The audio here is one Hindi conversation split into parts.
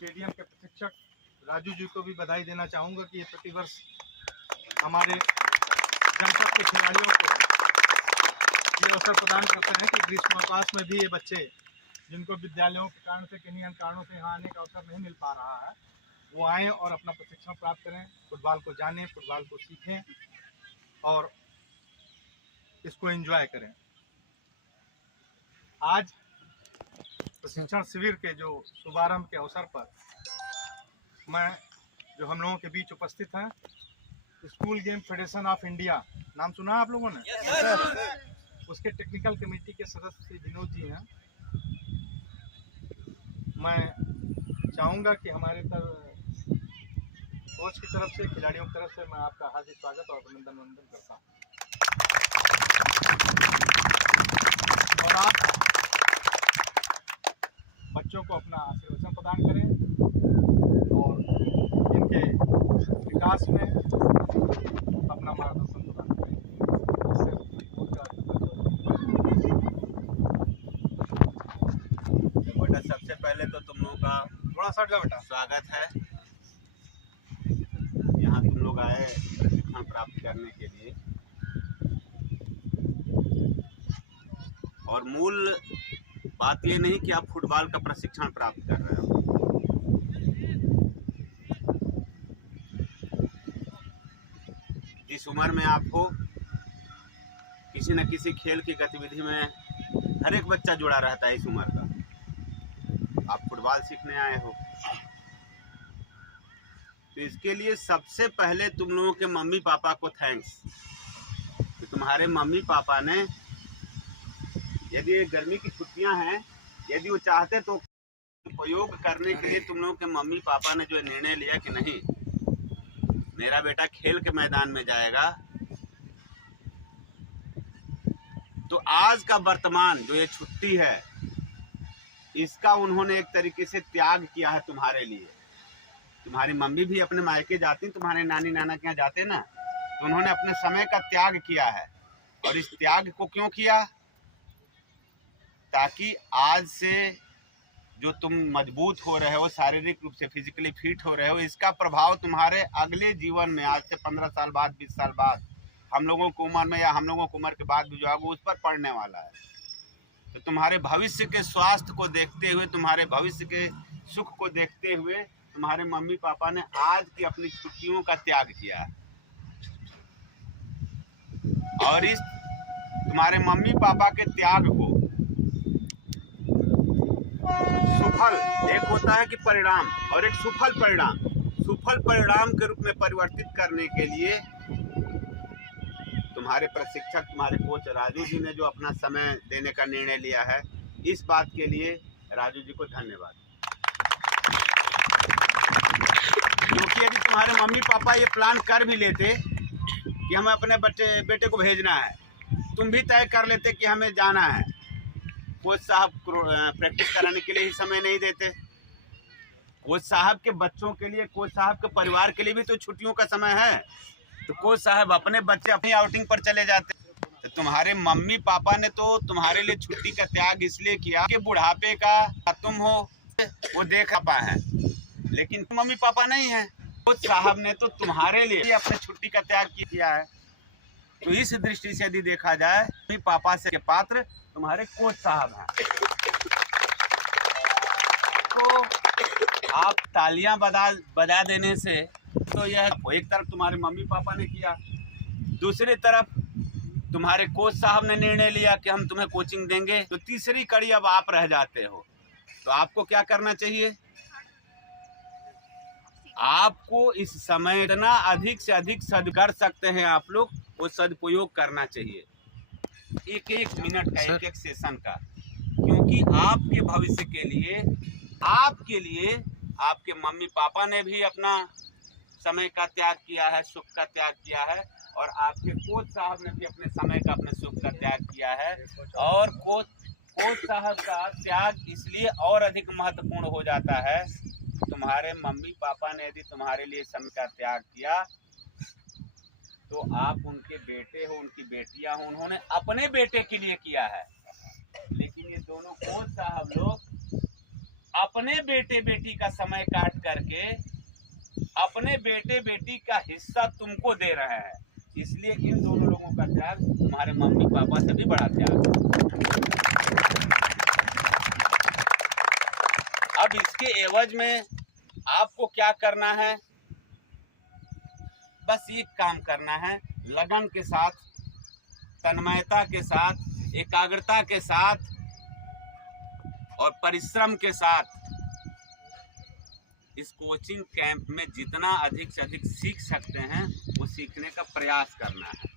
स्टेडियम के प्रशिक्षक राजू जी को भी बधाई देना चाहूँगा कि ये प्रतिवर्ष हमारे जनपद के खिलाड़ियों को ये अवसर प्रदान करते हैं कि ग्रीष्मावकाश में भी ये बच्चे जिनको विद्यालयों के कारण से किन्हीं अन्य कारणों से यहाँ आने का अवसर नहीं मिल पा रहा है, वो आएँ और अपना प्रशिक्षण प्राप्त करें, फुटबॉल को जानें, फुटबॉल को सीखें और इसको एंजॉय करें। आज प्रशिक्षण शिविर के जो शुभारंभ के अवसर पर मैं जो हम लोगों के बीच उपस्थित हैं, school game federation of India, नाम सुना है आप लोगों ने? उसके टेक्निकल कमेटी के सदस्य विनोद जी हैं। मैं चाहूँगा कि हमारे कोच की तरफ से, खिलाड़ियों की तरफ से मैं आपका हार्दिक स्वागत और अभिनंदन करता हूँ। और आप बच्चों को अपना आशीर्वाद प्रदान करें और इनके विकास में अपना मार्गदर्शन प्रदान करें। बेटा, सबसे पहले तो तुम लोगों का थोड़ा सा बेटा स्वागत है। यहाँ तुम लोग आए प्रशिक्षण प्राप्त करने के लिए, और मूल बात ये नहीं कि आप फुटबॉल का प्रशिक्षण प्राप्त कर रहे हो। जिस उम्र में आप हो, किसी न किसी खेल की गतिविधि में हर एक बच्चा जुड़ा रहता है। इस उम्र का आप फुटबॉल सीखने आए हो, तो इसके लिए सबसे पहले तुम लोगों के मम्मी पापा को थैंक्स कि तुम्हारे मम्मी पापा ने, यदि ये गर्मी की छुट्टियां हैं, यदि वो चाहते तो उपयोग करने के लिए तुम लोगों के मम्मी पापा ने जो निर्णय लिया कि नहीं, मेरा बेटा खेल के मैदान में जाएगा, तो आज का वर्तमान जो ये छुट्टी है, इसका उन्होंने एक तरीके से त्याग किया है तुम्हारे लिए। तुम्हारी मम्मी भी अपने मायके जाती, तुम्हारे नानी नाना के यहाँ जाते ना, तो उन्होंने अपने समय का त्याग किया है। और इस त्याग को क्यों किया? ताकि आज से जो तुम मजबूत हो रहे हो, शारीरिक रूप से फिजिकली फिट हो रहे हो, इसका प्रभाव तुम्हारे अगले जीवन में, आज से 15 साल बाद, 20 साल बाद, हम लोगों की उम्र में या हम लोगों की उम्र के बाद भी जो होगा, उस पर पड़ने वाला है। तो तुम्हारे भविष्य के स्वास्थ्य को देखते हुए, तुम्हारे भविष्य के सुख को देखते हुए, तुम्हारे मम्मी पापा ने आज की अपनी छुट्टियों का त्याग किया है। और इस तुम्हारे मम्मी पापा के त्याग को सुफल, एक होता है कि परिणाम और एक सुफल परिणाम, सुफल परिणाम के रूप में परिवर्तित करने के लिए तुम्हारे प्रशिक्षक, तुम्हारे कोच राजू जी ने जो अपना समय देने का निर्णय लिया है, इस बात के लिए राजू जी को धन्यवाद। क्योंकि यदि तुम्हारे मम्मी पापा ये प्लान कर भी लेते कि हमें अपने बेटे को भेजना है, तुम भी तय कर लेते कि हमें जाना है, कोच साहब प्रैक्टिस कराने के लिए ही समय नहीं देते। कोच साहब के बच्चों के लिए, कोच साहब के परिवार के लिए भी तो छुट्टियों का समय है, तो कोच साहब अपने बच्चे अपनी आउटिंग पर चले जाते। तो तुम्हारे मम्मी पापा ने तो तुम्हारे लिए छुट्टी का त्याग इसलिए किया कि बुढ़ापे का तुम हो वो देख पाए हैं, लेकिन मम्मी पापा नहीं है। कोच साहब ने तो तुम्हारे लिए अपने छुट्टी का त्याग किया है। तो इस दृष्टि से यदि देखा जाए, मम्मी पापा से पात्र तुम्हारे कोच साहब हैं। तो आप तालियां बजा देने से तो यह एक तरफ तुम्हारे मम्मी पापा ने किया, दूसरी तरफ तुम्हारे कोच साहब ने निर्णय लिया कि हम तुम्हें कोचिंग देंगे, तो तीसरी कड़ी अब आप रह जाते हो। तो आपको क्या करना चाहिए? आपको इस समय इतना अधिक से अधिक सद कर सकते हैं आप लोग, वो सदुपयोग करना चाहिए, एक एक मिनट का, एक एक सेशन का। क्योंकि आपके भविष्य के लिए, आपके लिए आपके मम्मी पापा ने भी अपना समय का त्याग किया है, सुख का त्याग किया है, और आपके कोच साहब ने भी अपने समय का, अपने सुख का त्याग किया है। और कोच साहब का त्याग इसलिए और अधिक महत्वपूर्ण हो जाता है, तुम्हारे मम्मी पापा ने यदि तुम्हारे लिए समय का त्याग किया, तो आप उनके बेटे हो, उनकी बेटियां हो, उन्होंने अपने बेटे के लिए किया है। लेकिन ये दोनों कोच साहब लोग अपने बेटे बेटी का समय काट करके अपने बेटे बेटी का हिस्सा तुमको दे रहा है, इसलिए इन दोनों लोगों का त्याग तुम्हारे मम्मी पापा से भी बड़ा त्याग है। अब इसके एवज में आपको क्या करना है, बस एक काम करना है, लगन के साथ, तन्मयता के साथ, एकाग्रता के साथ और परिश्रम के साथ इस कोचिंग कैंप में जितना अधिक से अधिक सीख सकते हैं वो सीखने का प्रयास करना है।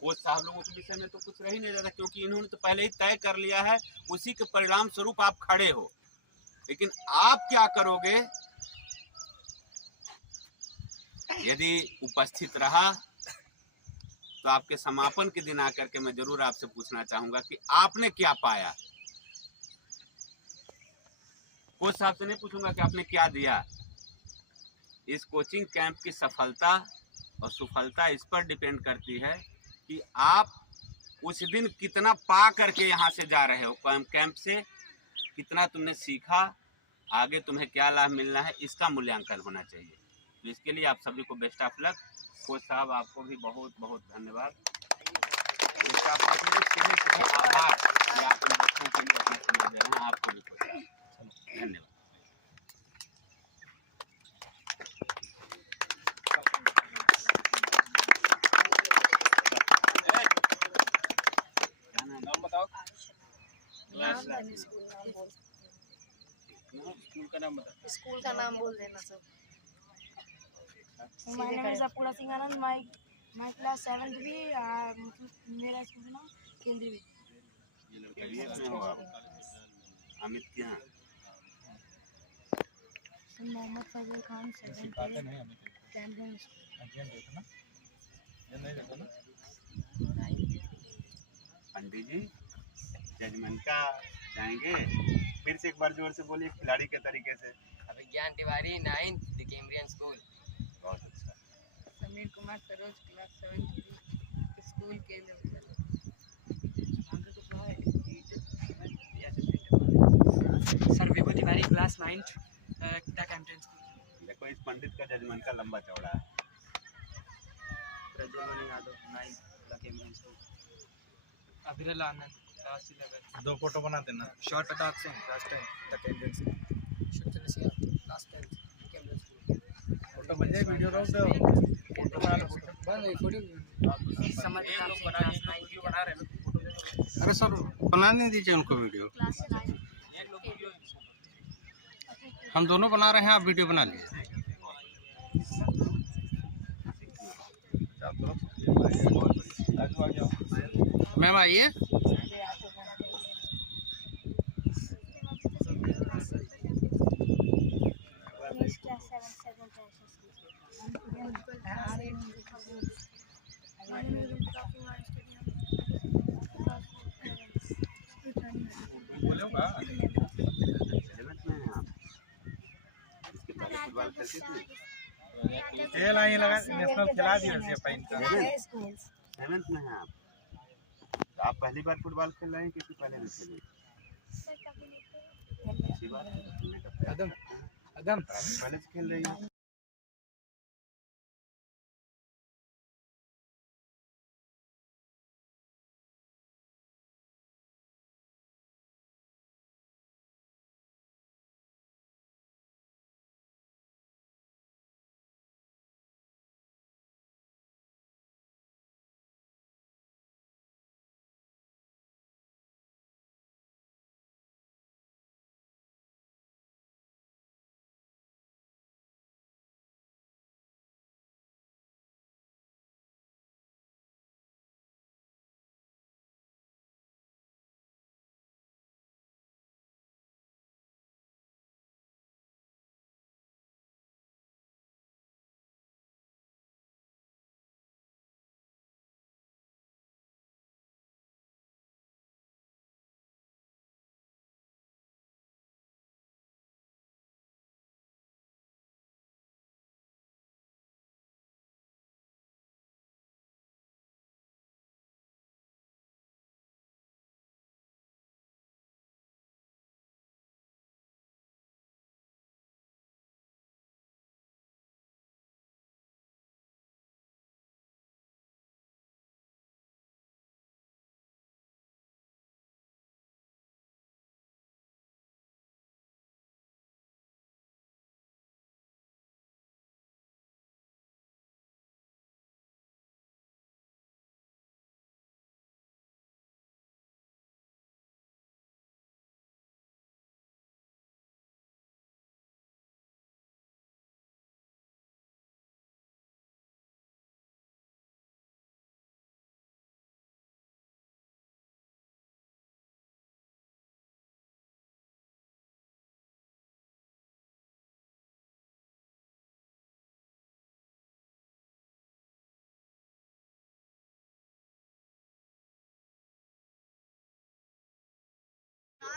कोच साहब लोगों के विषय में तो कुछ रह ही नहीं जाता, क्योंकि इन्होंने तो पहले ही तय कर लिया है, उसी के परिणाम स्वरूप आप खड़े हो। लेकिन आप क्या करोगे, यदि उपस्थित रहा तो आपके समापन के दिन आकर के मैं जरूर आपसे पूछना चाहूंगा कि आपने क्या पाया। कोच साहब से नहीं पूछूंगा कि आपने क्या दिया। इस कोचिंग कैंप की सफलता और सुफलता इस पर डिपेंड करती है कि आप उस दिन कितना पा करके यहाँ से जा रहे हो, कैंप से कितना तुमने सीखा, आगे तुम्हें क्या लाभ मिलना है, इसका मूल्यांकन होना चाहिए। तो इसके लिए आप सभी को बेस्ट ऑफ लक। कोच साहब आपको भी बहुत बहुत धन्यवाद। आभार कि आप इन बच्चों के लिए अपना समय दे रहे हैं। आपको भी कोच साहब धन्यवाद। स्कूल का नाम बोल देना सब। My name is Apura Singh Anand. My class 7th भी मेरा स्कूल का नाम केंद्रीय अमित क्या मोहम्मद फजल खान 7th कैंपन पंडित जी जजमेंट का जाएंगे, फिर से एक बार जोर से बोलिए खिलाड़ी के तरीके से। Abhigyan Tiwari 9th the Cambrian school. बहुत अच्छा। समीर कुमार सरोज क्लास 7 स्कूल के sir Vibhu Tiwari class 9th the Cambrian school. देखो इस पंडित का जजमेंट का लंबा चौड़ा है। Prajwal Yadav 9th the Cambrian school. Abhiral Anand class 11। दो फोटो बना देना। शॉर्ट Pratap Singh class 10 the Cambrian school. Shukra Singh class 10 Cambrian school. Photo बन जाए, वीडियो रहो तो फोटो बना लो। समझ लोग बना रहे हैं। अरे सर बनाने दीजिए उनको वीडियो। क्लास 9 हम दोनों बना रहे हैं, आप वीडियो बना लीजिए। मैम आइए। class 7 फुटबॉल खेलती थी। नेशनल खिला दिया सेवेंथ में हैं आप। तो आप पहली बार फुटबॉल खेल रहे हैं कि पहले भी खेले? अच्छी बात है। अदम पहले से खेल रही हैं।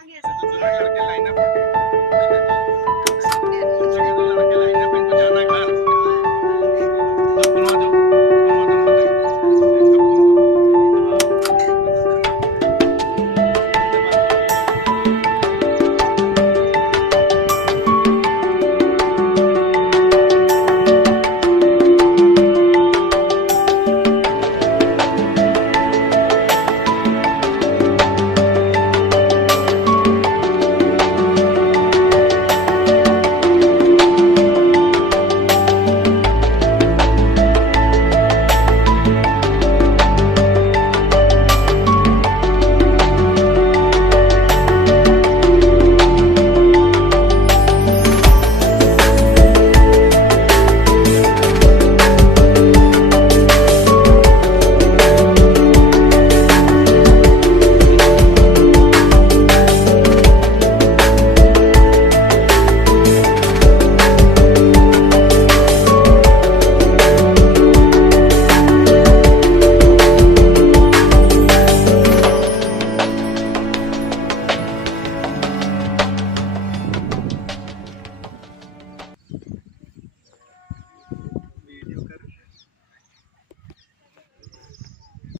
तो दूल्हा लड़के लाइनअप